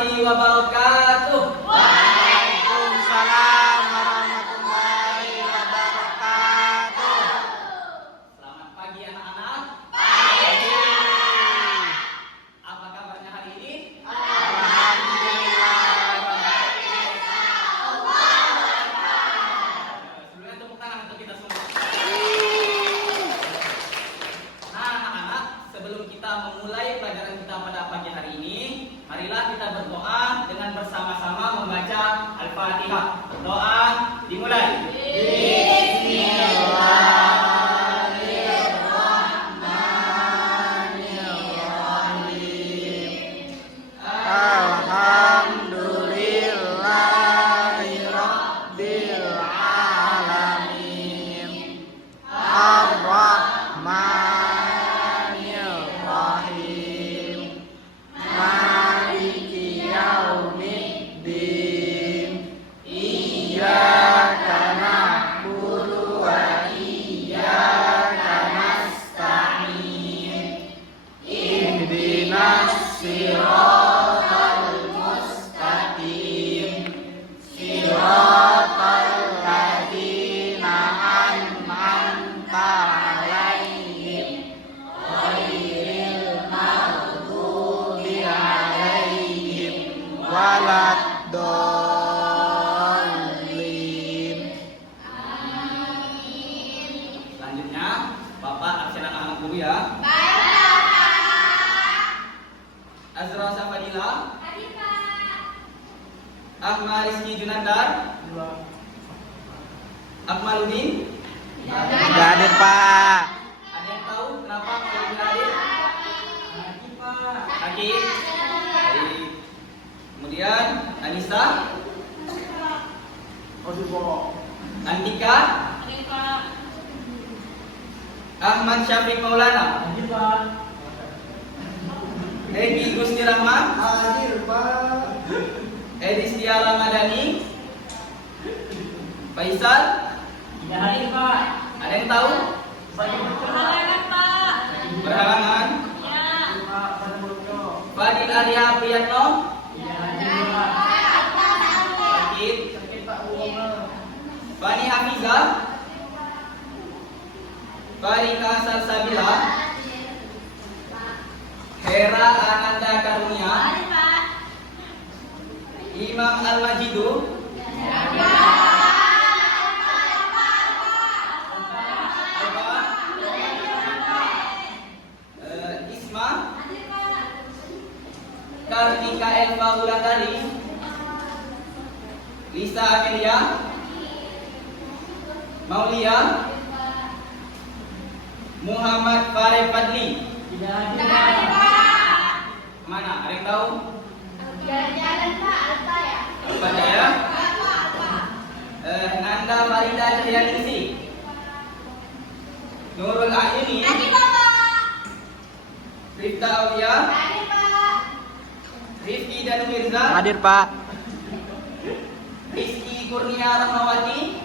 warahmatullahi wabarakatuh. Waalaikumsalam warahmatullahi wabarakatuh. Selamat pagi anak-anak. Pagi. Apa kabarnya hari ini? Alhamdulillah. Sebelumnya tepuk tangan untuk kita semua. Nah anak-anak, sebelum kita memulai pelajaran kita pada pagi hari ini, marilah kita berdoa dengan bersama-sama membaca Al-Fatihah. Doa dimulai. Alhamdulillahirabbil alamin. Ar-Rahmanir Rahim. Maliki yaumiddin. Iyyaka na'budu wa iyyaka nasta'in. Ihdinas siratal mustaqim. Siratal ladzina an'amta 'alaihim ghairil maghdubi 'alaihim waladdallin. Selanjutnya, Bapak absen anak-anak dulu ya. Azra Safadila, Ahmad Rizky Junandar, Akmaludin. Tidak hadir, Pak. Ada yang tahu kenapa kalau tidak hadir? Lagi. Baik. Kemudian Anissa, Antika, Ahmad Syafiq Maulana, Edi Gusti Rahman, Hadir, Pak. Edi Setia Ramadhani, Faisal. Tidak hadir, Pak. Ada yang tahu? Berhalangan, Pak. Berhalangan. Ya. Fadil Arya Priyatno, Tidak hadir, Pak. sakit. Sakit, Pak. Buang. Fani Hafizah, Farika Salsabila, Hera Ananda Karunia, Imam Al-Majidu, Isma, Kartika Elva Wulandari, Lisa Amelia, Maulia, Muhammad Farid Fadli. Tidak hadir, Pak. Mana? Ada yang tahu? Jalan-jalan Pak, Alfa ya? Baca ya. Nanda Farida Trianingsi, Nurul Ayuni, Hadir Bapak. Rifta Aulia, Hadir Pak. Rifki Danu Mirza, Hadir, Pak. Rizky Kurnia Rahmawati,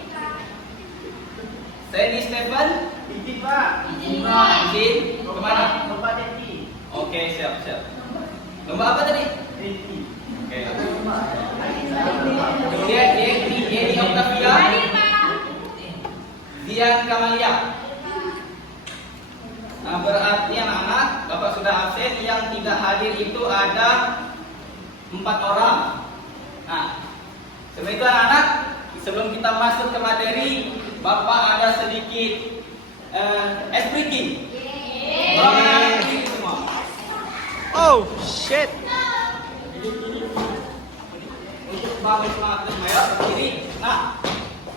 Sandy Stephen. Izin, Pak. Izin Pak. Izin kemana? Bapak Deti. Oke, siap. Lomba apa tadi? Deti. Oke. Kemudian Yeni Octavia, Hadir Pak. Dian Kamalia. Nah, berarti anak-anak, Bapak sudah absen. Yang tidak hadir itu ada 4 orang. Nah, sebelum itu anak-anak, sebelum kita masuk ke materi, Bapak ada sedikit ice breaking. Orang anak ini semua. Oh, shit. Untuk bangun semangat semua ya. Jadi, nah,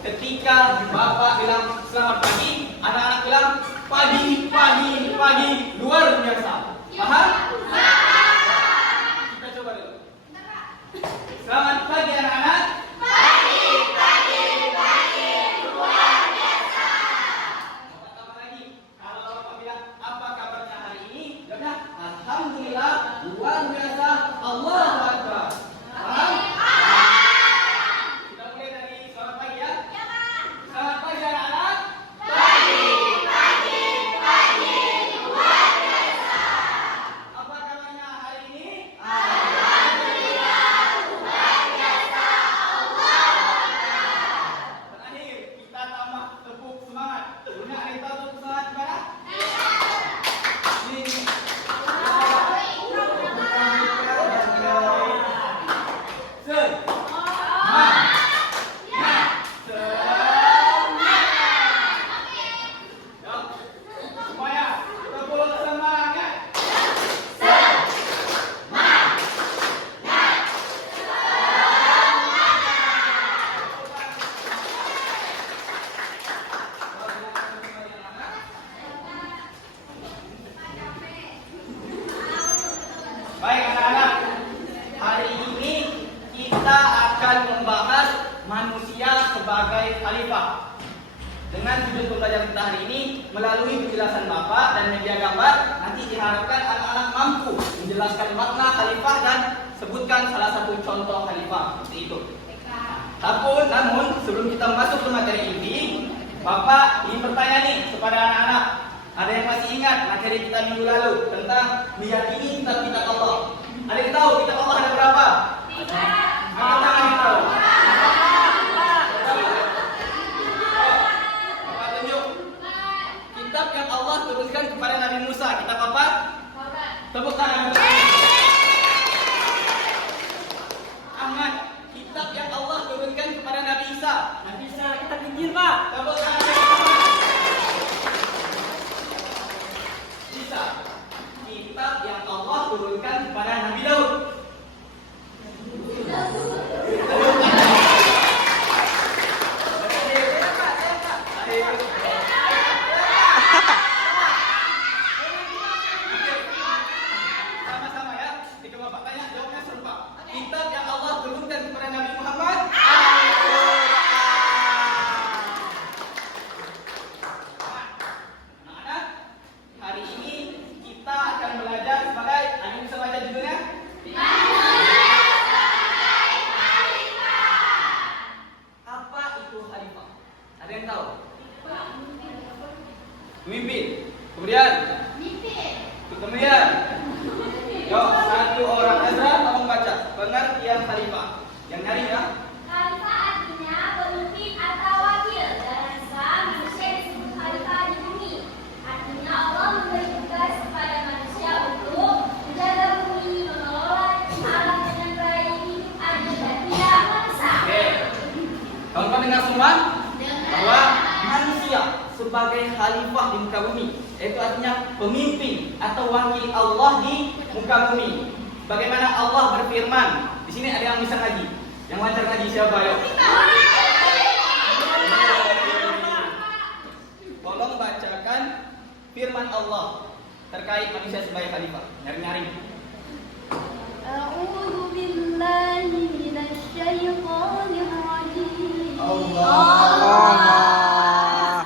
ketika Bapak bilang selamat pagi, anak-anak bilang pagi, luar biasa. Paham? Kita coba dulu. Selamat pagi anak-anak. Apa lagi? Kalau Bapak bilang apa kabarnya hari ini? Ya udah, alhamdulillah, luar biasa, Allahu Akbar. Paham? Kita mulai dari selamat pagi ya. Selamat pagi anak-anak. Pagi, luar biasa. akan membahas manusia sebagai khalifah. Dengan judul pembelajaran kita hari ini, melalui penjelasan Bapak dan media gambar, nanti diharapkan anak-anak mampu menjelaskan makna khalifah dan sebutkan salah satu contoh khalifah. Seperti itu. Namun sebelum kita masuk ke materi inti, Bapak ingin bertanya nih kepada anak-anak. Ada yang masih ingat materi kita minggu lalu tentang meyakini kitab-kitab Allah? Ada yang tahu kitab Allah ada berapa? Angkat tangan yang tahu. Bapak tunjuk. Kitab yang Allah turunkan kepada Nabi Musa. Kitab apa? Tepuk tangan. Ahmad. Kitab yang Allah turunkan kepada Nabi Isa. Nabi Isa kita Injil, Pak. Tepuk tangan. Isa. Kitab yang Allah turunkan kepada Nabi Daud. Sama-sama ya. Jika Bapak tanya, jawabnya serupa. Kitab yang Allah turunkan kepada Nabi Muhammad. Anak-anak, hari ini kita akan belajar sebagai, ada yang bisa baca judulnya? Apa itu khalifah? Ada yang tahu? Pemimpin. Kemudian? Kemudian? Yuk, satu orang Ezra tolong baca pengertian khalifah. Yang nyari ya? Khalifah artinya pemimpin atau wakil. Dalam Islam, manusia disebut khalifah di bumi. Artinya Allah memberi tugas kepada manusia untuk menjaga bumi, mengelola alam dengan baik, hidup adil dan tidak merusak. Oke. Kawan-kawan dengar semua? Bahwa manusia sebagai khalifah di muka bumi, itu artinya pemimpin atau wakil Allah di muka bumi. Bagaimana Allah berfirman? Di sini ada yang bisa ngaji. Yang lancar ngaji siapa? Ayo. Tolong bacakan firman Allah terkait manusia sebagai khalifah. Nyari-nyari. A'udzu billahi minasyaitonir rajim. Allah.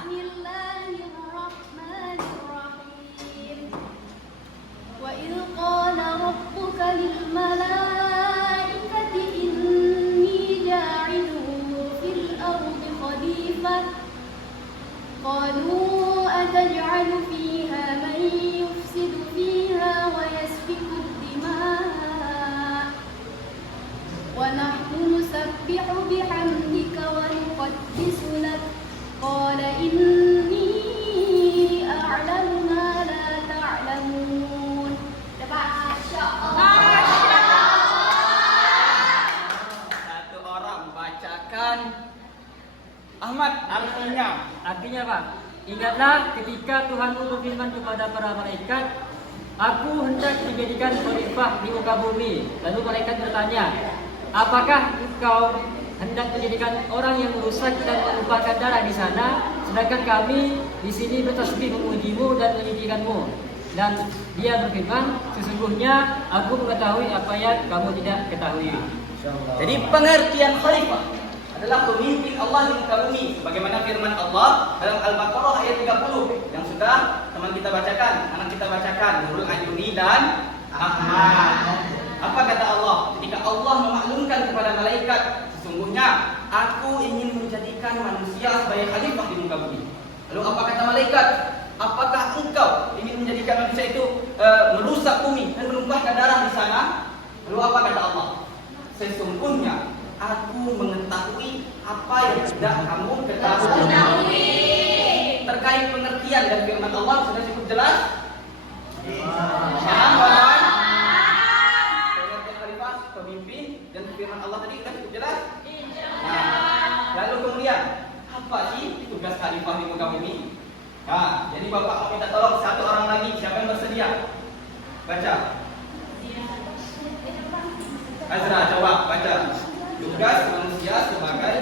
Bismillahirrahmanirrahim. Wa idh qala rabbuka lil malaikati inni ja'ilun fil ardi khalifah. Qalu ataj'alu fiha man yufsidu fiha wa yasfiku ad-dima' wa nahnu nusabbihu bihamdika wa nuqaddisu lak. Qala inni a'lamu ma la ta'lamun. Masyaallah. Satu orang bacakan. Ahmad, artinya. Artinya, Pak, ingatlah ketika Tuhanmu berfirman kepada para malaikat, Aku hendak dijadikan khalifah di muka bumi. Lalu malaikat bertanya, apakah engkau hendak menjadikan orang yang merusak dan menumpahkan darah di sana, sedangkan kami di sini bertasbih memujimu dan menyucikanmu? Dan dia berfirman, sesungguhnya aku mengetahui apa yang kamu tidak ketahui. Jadi pengertian khalifah adalah pemimpin Allah di muka bumi, sebagaimana firman Allah dalam Al-Baqarah ayat 30 yang sudah teman kita bacakan, anak kita bacakan, Nurul Ayuni dan Ahmad. Apa kata Allah? Ketika Allah memaklumkan kepada malaikat, sesungguhnya aku ingin menjadikan manusia sebagai khalifah di muka bumi. Lalu apa kata malaikat? Apakah engkau ingin menjadikan manusia itu merusak bumi dan menumpahkan darah di sana? Lalu apa kata Allah? Sesungguhnya aku mengetahui apa yang tidak kamu ketahui. Terkait pengertian dan firman Allah sudah cukup jelas? Paham, kawan? Pengertian khalifah, pemimpin, dan firman Allah tadi sudah cukup jelas? Nah, lalu kemudian apa sih tugas khalifah di muka bumi? Nah, jadi Bapak mau minta tolong satu orang lagi, siapa yang bersedia? Baca. Azra, coba baca. Tugas manusia sebagai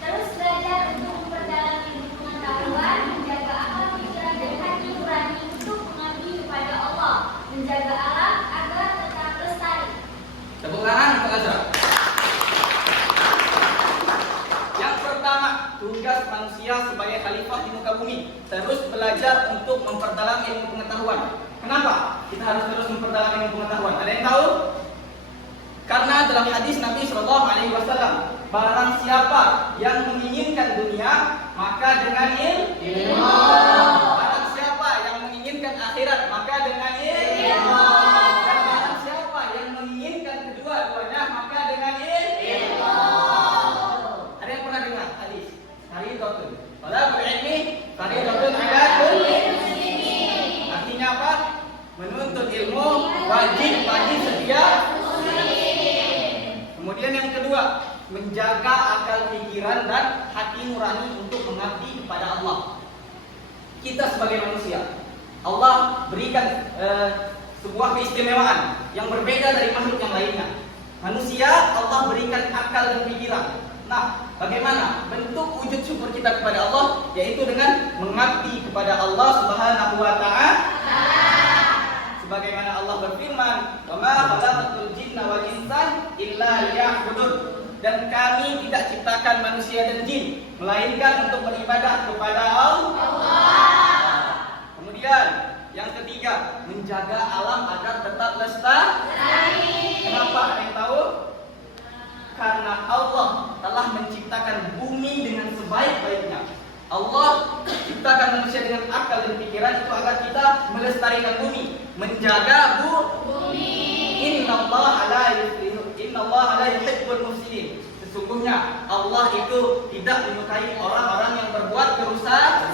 terus belajar untuk memperdalam ilmu pengetahuan, menjaga akal, pikiran dan hati nurani untuk mengabdi kepada Allah, menjaga alam agar tetap lestari. bumi, terus belajar untuk memperdalam ilmu pengetahuan. Kenapa kita harus terus memperdalam ilmu pengetahuan? Ada yang tahu? Karena dalam hadis Nabi Shallallahu Alaihi Wasallam, barang siapa yang menginginkan dunia, maka dengan ilmu. Barang siapa yang menginginkan akhirat, maka dengan ilmu. Dan barang siapa yang menginginkan kedua-duanya, maka dengan ilmu. Ada yang pernah dengar hadis? Faridatun. Talabul ilmi faridatun ala kulli muslimin. Artinya apa? Menuntut ilmu wajib bagi setiap muslim. Kemudian yang kedua, menjaga akal pikiran dan hati nurani untuk mengabdi kepada Allah. Kita sebagai manusia, Allah berikan sebuah keistimewaan yang berbeda dari makhluk yang lainnya. Manusia, Allah berikan akal dan pikiran. Nah, bagaimana bentuk wujud syukur kita kepada Allah? Yaitu dengan mengabdi kepada Allah Subhanahu wa Ta'ala. Sebagaimana Allah berfirman, "Wa ma khalaqatul jinna wal insan illa liya'budun." Dan kami tidak ciptakan manusia dan jin melainkan untuk beribadah kepada Allah. Kemudian yang ketiga, menjaga alam agar tetap lestari. Kenapa? Ada yang tahu? Karena Allah telah menciptakan bumi dengan sebaik-baiknya. Allah ciptakan manusia dengan akal dan pikiran itu agar kita melestarikan bumi, menjaga bumi. Innallaha la yuhibbul mufsidin. Sesungguhnya Allah itu tidak menyukai orang-orang yang berbuat kerusakan.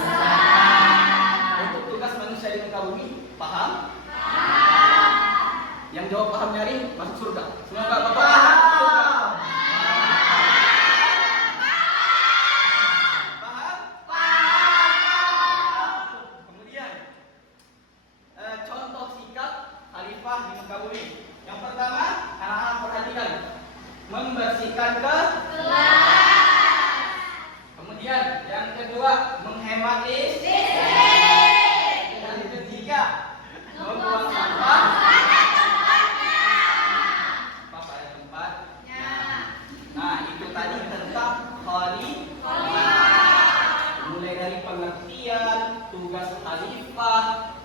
Untuk tugas manusia di muka bumi, paham? Paham. Yang jawab paham nyaring masuk surga. Semoga Bapak paham. Yang pertama, anak-anak perhatikan, membersihkan kelas. Kemudian yang kedua, menghemat listrik. Dan yang ketiga, membuang sampah. Apa pada tempatnya. Nah, itu tadi tentang khalifah. Mulai dari pengertian, tugas khalifah,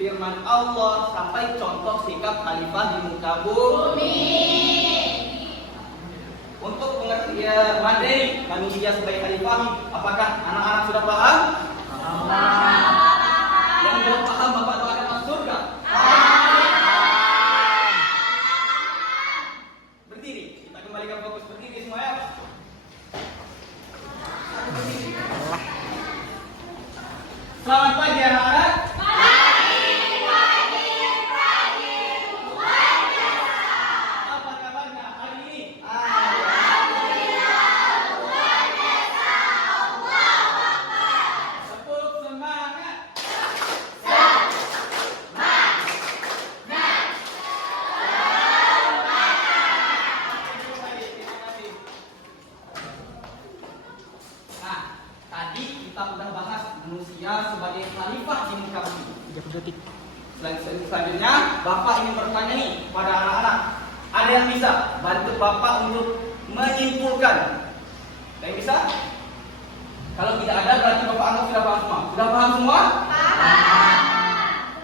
firman Allah sampai contoh sikap khalifah di muka bumi. Untuk pengertian materi manusia sebagai khalifah, apakah anak-anak sudah paham? Paham. Yang belum paham, Bapak doakan masuk surga. Paham. Berdiri, kita kembalikan fokus berdiri semua ya. Selamat pagi anak-anak. Sebagai khalifah di muka bumi. 30 detik. Selanjutnya, Bapak ingin bertanya nih pada anak-anak. Ada yang bisa bantu Bapak untuk menyimpulkan? Ada yang bisa? Kalau tidak ada, berarti Bapak anggap sudah paham semua. Sudah paham semua? Paham.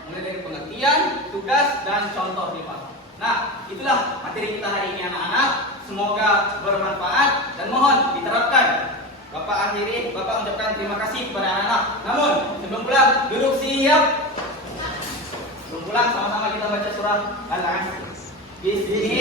Mulai dari pengertian, tugas, dan contoh khalifah. Nah, itulah materi kita hari ini anak-anak. Semoga bermanfaat dan mohon diterapkan. Bapak akhiri, Bapak ucapkan terima kasih kepada anak-anak. Namun, sebelum pulang, duduk siap. Sebelum pulang, sama-sama kita baca surah Al-Asr. Bismillah.